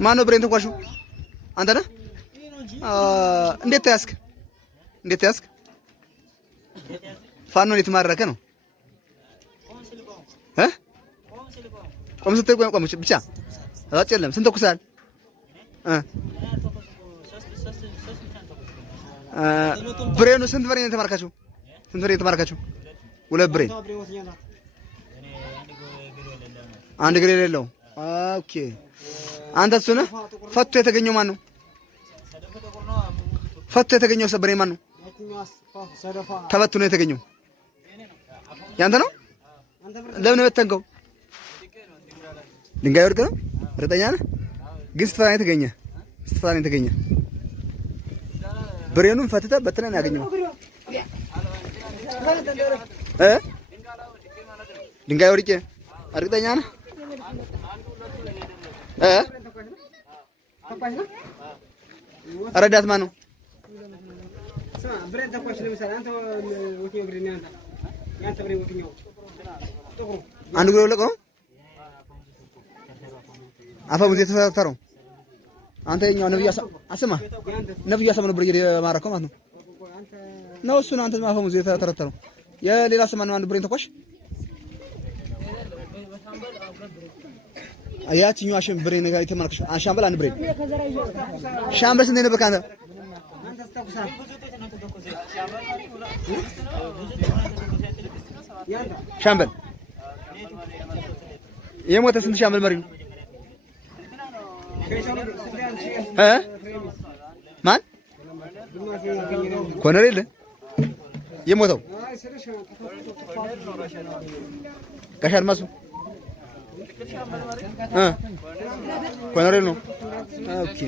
ማነው ብሬን ተኳሹ? አንተ ነህ? እንዴት ተያዝክ? እንዴት ተያዝክ? ፋኖ የተማረከ ነው እ ቆም ስትል ቆም ብቻ አጨለም። ስንት ተኩሳል? ብሬኑ ስንት ብሬን የተማረካችሁ? ስንት ብሬን የተማረካችሁ? ሁለት ብሬን አንድ እግር የሌለው። ኦኬ አንተ እሱ ነህ? ፈቶ የተገኘው ማን ነው? ፈቶ የተገኘው ብሬን ማን ነው? ተበትኖ የተገኘው ያንተ ነው? ለምን በተንከው? ድንጋይ ወድቅ ነው? እርግጠኛ ነህ? ግን ስትፈራ ነው የተገኘ? ስትፈራ ነው የተገኘ? ብሬኑን ፈትተህ በትነህ ነው ያገኘው? ድንጋይ ወድቄ እርግጠኛ ነህ? ረዳት ማን ነው? አንድ እግሩ የወለቀው ነው? አፈሙዝ የተተረተረው አንተ የኛው ነብዩ አስማ ነብዩ አስማ ነበር የማረከው ማለት ነው ነው እሱ ነው። አንተ አፈሙዝ የተተረተረው የሌላ ስም ነው። አንድ ብሬን ተኳሽ አያችኛው አሸም ብሬን ጋር የተማርከሽ አሻምበል አንድ ብሬን ሻምበል ስንት ነበር ካንተ? ሻምበል የሞተ ስንት ሻምበል መሪ ነው? ማን ኮሎኔል የሞተው? ጋሽ አድማሱ ኮሎኔል ነው። ኦኬ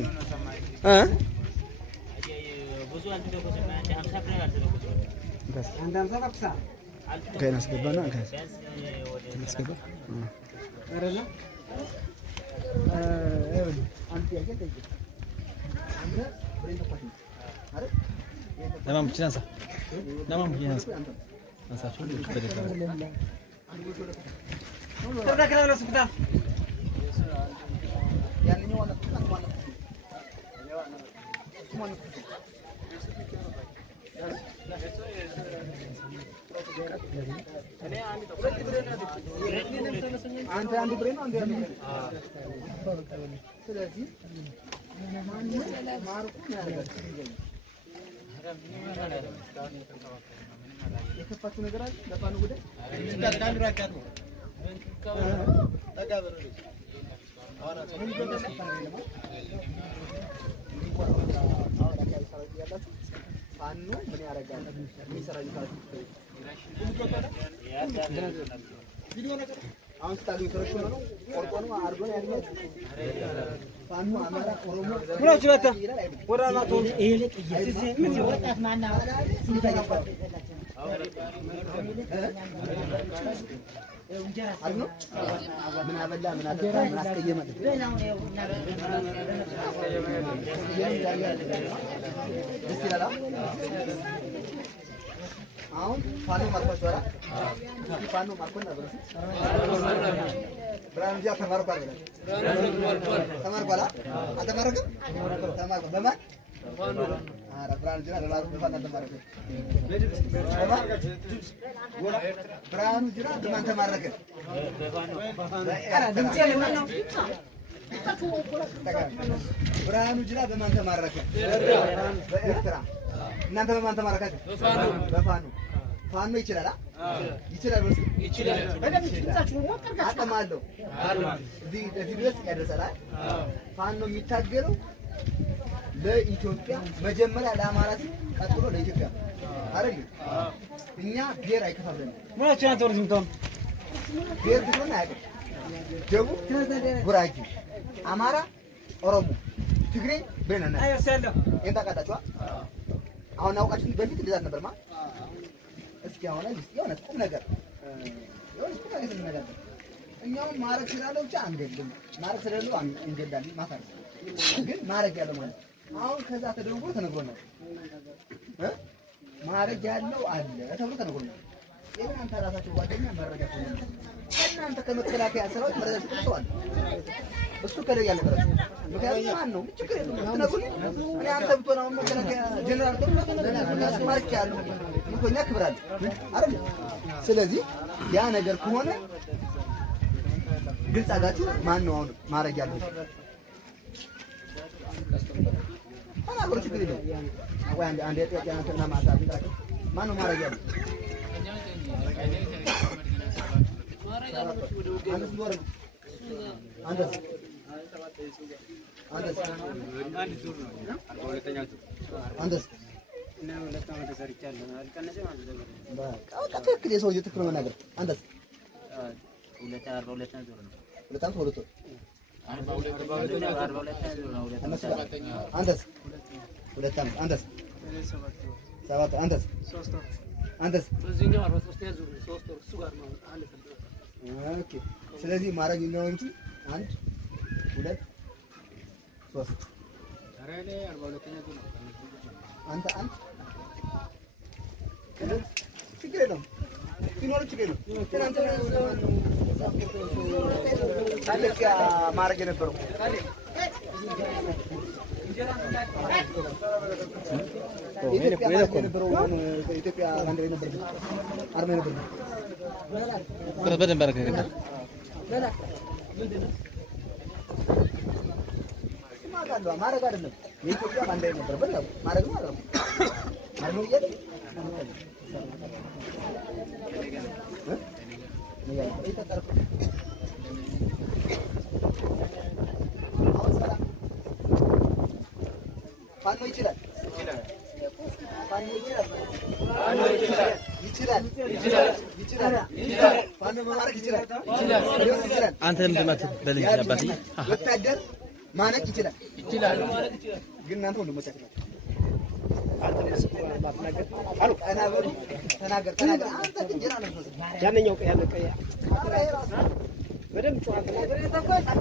ከእኔ አስገባና አስገባ Tamam bitinasa. Tamam bitinasa. Nasa şöyle üstte de. Burada kadar sıkıntı. Yani ne oldu? አንተ አንድ ብሬን አንድ ያለው ስለዚህ ማርኩ ያደርጋል የከፋቱ ነገር አለ ለፋኑ ጉዳይ እንዳል ራካት ነው ተጋበሩ አሁን ምን ፋኑ ምን ያደርጋል የሚሰራው ቪዲዮ ነገር አሁን ስታገኝ ተረሽኖ ነው ቆርጦ ነው አርጎ ነው ያገኘው ፋኑ አማራ ኦሮሞ ሁላችሁ ለታ ወራላቱ ይሄ ልቅ እዚህ ምን ወጣት ማና ሲታየው አርኖ ምን አበላ ምን አጠጣ ምን አስቀየመ ደስ ይላል። አሁን ፋኖ ማርኳቸው አራ ፋኖ ማርኮና ብራሲ ብራን ያ ተማርኳል ተማርኳላ አተማረከ ተማርኳ በማን አራ ብራን ጅራ ለላሩ በፋና ተማረከ ብራን ጅራ በማን ተማረከ አራ ድምጽ ለማን ነው ብራኑ ጅራ በማን ተማረከ በኤርትራ እናንተ በማን ተማረካችሁ? በፋኖ ፋኖ ይችላል ይችላል ወስ ይችላል በደም ትንጻችሁ ወቀርጋችሁ አቅም አለው እዚህ ድረስ ያደርሳል። ፋኖ የሚታገለው ለኢትዮጵያ መጀመሪያ ለአማራ ቀጥሎ ለኢትዮጵያ አይደል? እኛ ብሔር አይከፋብንም። ምናችን አትወርም እንትን ብሔር ብትሆን አያውቅም። ደቡብ፣ ጉራጌ፣ አማራ፣ ኦሮሞ፣ ትግሬ በእናና አይሰለም እንታቃጣችሁ አሁን አውቃችሁ በፊት እንደዛ ነበርማ። እስኪ አሁን የሆነ ቁም ነገር እኛው ማረግ ስላለው ብቻ አንገድም፣ ማረግ ስላለው እንገዳለን ማፈር ግን ማረግ ያለው ማለት አሁን ከዛ ተደውሎ ተነግሮናል ማረግ ያለው አለ ተብሎ ተነግሮናል። የእናንተ ራሳችሁ ጓደኛ መረጃ እናንተ ከመከላከያ ሰራዊት መረጃ ትሰዋል። እሱ ከላይ ያልነበረ ምክንያቱም ማን ነው ችግር የለም ትነግሩኝ። እኔ አንተ ብትሆን አሁን መከላከያ ጀነራል ደግሞ ማርክ ያለው ምንኛ ክብር አለ አይደል? ስለዚህ ያ ነገር ከሆነ ግልጽ አጋችሁ ማን ነው አሁን ማረግ ያለው አናገሩ ችግር የለም። ወይ አንድ ጥያቄ አንተና ማታ ማን ነው ማረግ ያለው? አንተስ ትክክል የሰውዬው ትክክል መናገር። አንተስ ሁለት ዓመት ሁለት ወር አንተስ ሁለት ዓመት አንተስ ሰባት አንተስ አንተስ በዚህኛው 43 ያዙ 3 ወር እሱ ጋር ነው አለ። ኦኬ ስለዚህ ማረግ ነው እንጂ 1 2 3 አረለ 42ኛ ዙር ነው አንተ አንተ ችግር የለውም ሲኖር ችግር የለውም። ትናንትና ታለቂያ ማረግ የነበረው ኢትዮጵያ ባንዲራ ነበር አርማ ነበር በደንብ አረጋግጠ ማረግ አይደለም የኢትዮጵያ ባንዲራ ነበር በለው ማረግ ነው አይደለም ማረግ ነው ይያል ፋኖ ይችላል ፋኖ ይችላል ይችላል ይችላል ፋኖ ማረግ ይችላል ይችላል አንተ እንደማት በልጅ አባትዬ ወታደር ማነቅ ይችላል ግን እናንተ ወንድሞቻችሁ ናችሁ። አንተ መስኮ ማትናገር አሉ ተናገር አንተ ግን ጀራ ነው ያነኛው ቀያ ለቀያ በደንብ ጨዋታ ተናገር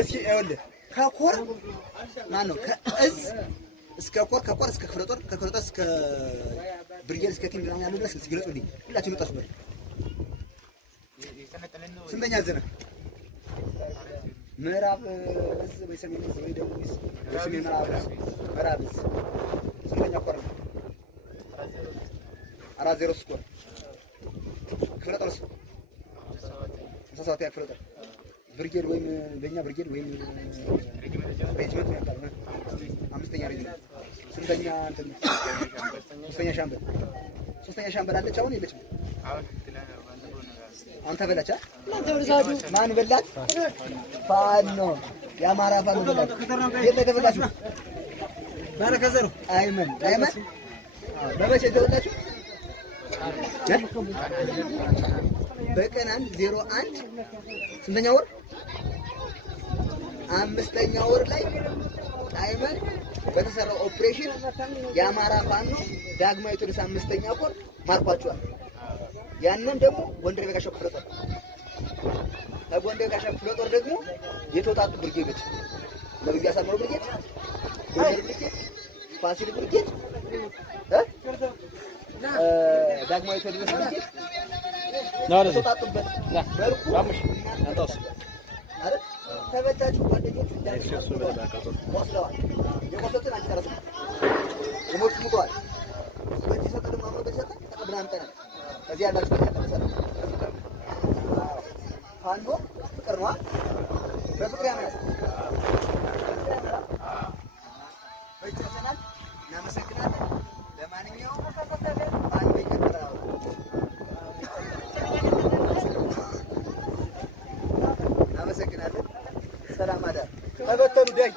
እስኪ ይኸውልህ ከኮር ማን ነው ከእዝ እስከ ኮር ከኮር እስከ ክፍለ ጦር ከክፍለ ጦር እስከ ብርጌድ እስከ ቲም ምናምን ያለው ድረስ ሲገለጹልኝ ሁላችሁ መጣችሁ። ስንተኛ እዝ ነህ? ምዕራብ እዝ ወይ ሰሜን እዝ ወይ ደቡብ እዝ ወይ ሰሜን ምዕራብ እዝ ስንተኛ ኮር ነው? 403 ኮር ክፍለ ጦር 57 ክፍለ ጦር ብርጌድ ወይም በእኛ ብርጌድ ወይም ሬጅመንት ያንታል ነው። አምስተኛ ሬጅመንት ስንተኛ እንትን ሶስተኛ ሻምበል አለች። አሁን የለችም። አንተ በላቻ ማን በላት? ፋኖ የአማራ ፋኖ በላት። የት ተበላችሁ? ባረከዘሩ አይመን በመቼ ተወላችሁ? በቀን 01 ስንተኛ ወር? አምስተኛ ወር ላይ አይመን በተሰራው ኦፕሬሽን የአማራ ፋኖ ዳግማዊ ቴዎድሮስ አምስተኛ ኮር ማርኳቸዋል። ያንን ደግሞ ጎንደር የበጋሻው ክፍለ ጦር ከጎንደር የበጋሻው ክፍለ ጦር ደግሞ የተውጣጡ ብርጌዶች ነብዩ አሳምነው ብርጌድ፣ ጎንደር ብርጌድ፣ ፋሲል ብርጌድ፣ ዳግማዊ ቴዎድሮስ ብርጌድ የተውጣጡበት መልኩ አይደል? ተበታችሁ ጓደኞች እንዳይሸሱ ወስለዋል። የቆሰጡን አንጨረስም። የሞቱ ሙተዋል። በእጅ ሰጠን ማምሮ በሰጠን ተቀብለን አምጠናል። እዚህ ያላችሁ ተቀበሰለ ፋኖ ፍቅር ነው። በፍቅር ያምናል። በእጅ እናመሰግናለን። ለማንኛውም ፋኖ ይቀጥላል። እናመሰግናለን። ሰላም አዳር ተበተኑ ዳይ